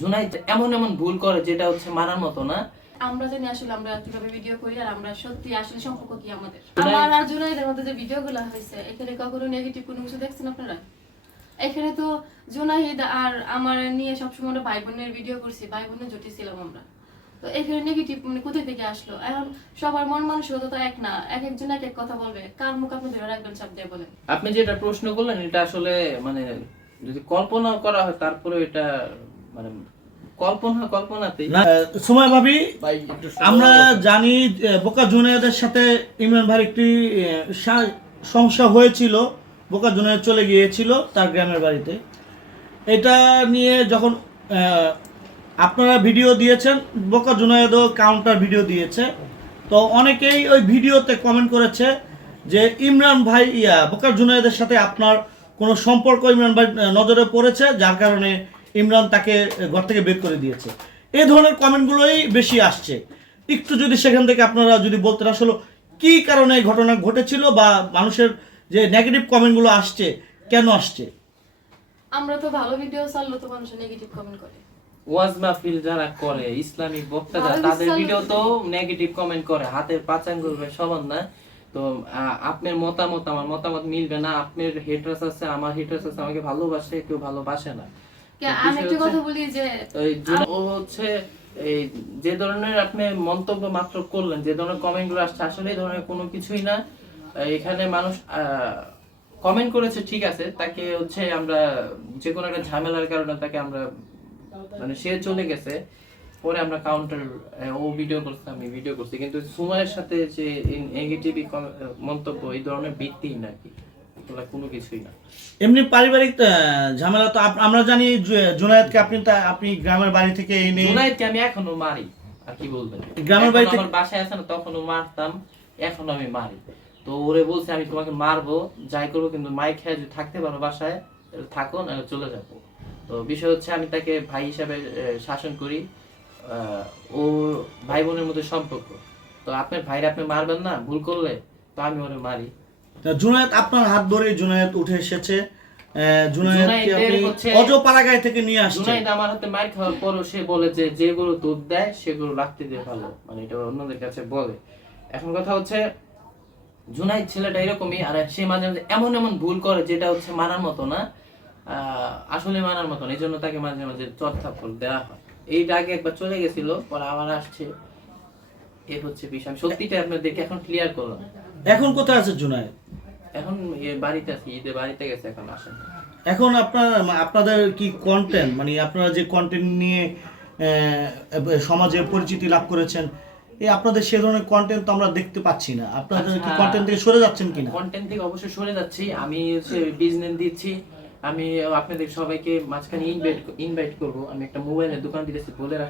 জুনাইদ এমন এমন ভুল করে যেটা হচ্ছে মানার মতো না। আমরা জানি আসলে আমরা কীভাবে ভিডিও করি আর আমরা সত্যি আসলে সম্পর্ক কি আমাদের। আমার আর জুনাইদের মধ্যে যে ভিডিওগুলো হয়েছে এখানে কখনো নেগেটিভ কোনো কিছু দেখছেন আপনারা? এখানে তো জুনাহিদ আর আমার নিয়ে সবসময় আমরা ভাই বোনের ভিডিও করছি ভাই বোনের জুটি ছিলাম আমরা। তো এখানে নেগেটিভ মানে কোথায় থেকে আসলো? এখন সবার মন মানসিকতা তো এক না এক একজন এক এক কথা বলবে। কার মুখ আপনি ধরে রাখবেন চাপ দিয়ে বলেন? আপনি যেটা প্রশ্ন করলেন এটা আসলে মানে যদি কল্পনা করা হয় তারপরে এটা মানে কল্পনা কল্পনাতেই। সুমাইয়া ভাবি আমরা জানি বোকা জুনায়েদের সাথে ইমরান ভাইয়ের একটি সমস্যা হয়েছিল। বোকা জুনায়েদ চলে গিয়েছিল তার গ্রামের বাড়িতে। এটা নিয়ে যখন আপনারা ভিডিও দিয়েছেন বোকা জুনায়েদও কাউন্টার ভিডিও দিয়েছে। তো অনেকেই ওই ভিডিওতে কমেন্ট করেছে যে ইমরান ভাই ইয়া বোকা জুনায়েদের সাথে আপনার কোনো সম্পর্ক ইমরান ভাই নজরে পড়েছে? যার কারণে ইমরান তাকে ঘর থেকে বের করে দিয়েছে। এই ধরনের কমেন্টগুলোই বেশি আসছে। একটু যদি সেখান থেকে আপনারা যদি বলতেন আসলে কি কারণে এই ঘটনা ঘটেছিল বা মানুষের যে নেগেটিভ কমেন্টগুলো আসছে কেন আসছে? আমরা তো ভালো ভিডিও চাললো তো মানুষ নেগেটিভ কমেন্ট করে। ওয়াজ মাহফিল যারা করে ইসলামিক বক্তা যারা তাদের ভিডিও তো নেগেটিভ কমেন্ট করে। হাতের পাঁচ আঙ্গুল সমান না। তো আপনার মতামত আমার মতামত মিলবে না। আপনার হেটার্স আছে আমার হেটার্স আছে আমাকে ভালোবাসে কেউ ভালোবাসে না। আমি একটা কথা বলি যে ও হচ্ছে এই যে ধরনের আপনি মন্তব্য মাত্র করলেন যে ধরনের আসছে আসলে এই ধরনের কোনো কিছুই না। এখানে মানুষ কমেন্ট করেছে ঠিক আছে তাকে হচ্ছে আমরা যে কোনো একটা ঝামেলার কারণে তাকে আমরা মানে সে চলে গেছে। পরে আমরা কাউন্টার ও ভিডিও করছে আমি ভিডিও করছি। কিন্তু সুমায়ের সাথে যে নেগেটিভ মন্তব্য এই ধরনের ভিত্তি নাকি? কোনো কিছুই না। এমনি পারিবারিক ঝামেলা তো আমরা জানি জুনায়েদকে আপনি আপনি গ্রামের বাড়ি থেকে এনে জুনাইদকে আমি এখনও মারি আর কি বলবেন? গ্রামের বাড়ি থেকে- বাসায় আছে না তখনও মারতাম এখনও আমি মারি। তো ওরে বলছে আমি তোমাকে মারবো যাই করব কিন্তু মাই খেয়ে যদি থাকতে পারো বাসায় থাকো না চলে যাব। তো বিষয় হচ্ছে আমি তাকে ভাই হিসাবে শাসন করি। আহ, ও ভাই বোনের মধ্যে সম্পর্ক। তো আপনার ভাইরা আপনি মারবেন না? ভুল করলে তো আমি ওরে মারি। জুনায়েদ আপনার হাত ধরে জুনায়েদ উঠে এসেছে। আহ, জুনায়েদকে আপনি অজপাড়াগায় থেকে নিয়ে আসছেন। আমার হাতে মার খাওয়ার পরও সে বলে যে যে দুধ দেয় সে গরু রাখতে দিয়ে ভালো। মানে এটা অন্যদের কাছে বলে। এখন কথা হচ্ছে ছেলেটা এরকমই আর সে মাঝে মাঝে এমন এমন ভুল করে যেটা হচ্ছে মানার মতো না। আহ, আসলে মানার মতো না এই জন্য তাকে মাঝে মাঝে চর্চাপড় দেওয়া হয়। এইটা আগে একবার চলে গেছিল পরে আবার আসছে। এ হচ্ছে বিষয়। সত্যিটা আপনাদেরকে এখন ক্লিয়ার করলাম। এখন কোথায় আছে জুনায়েদ? এখন বাড়িতে আছি ঈদে বাড়িতে গেছে এখন আসেন এখন আপনার আপনাদের কি কন্টেন্ট মানে আপনারা যে কন্টেন্ট নিয়ে সমাজে পরিচিতি লাভ করেছেন এই আপনাদের সে ধরনের কন্টেন্ট তো আমরা দেখতে পাচ্ছি না। আপনাদের কি আচ্ছা। কন্টেন্ট থেকে সরে যাচ্ছেন কিনা? কন্টেন্ট থেকে অবশ্যই সরে যাচ্ছি। আমি হচ্ছে বিজনেস দিচ্ছি। আমি আপনাদের সবাইকে মাঝখানে ইনভাইট ইনভাইট করব। আমি একটা মোবাইলের দোকান দিতেছি বলে রাখ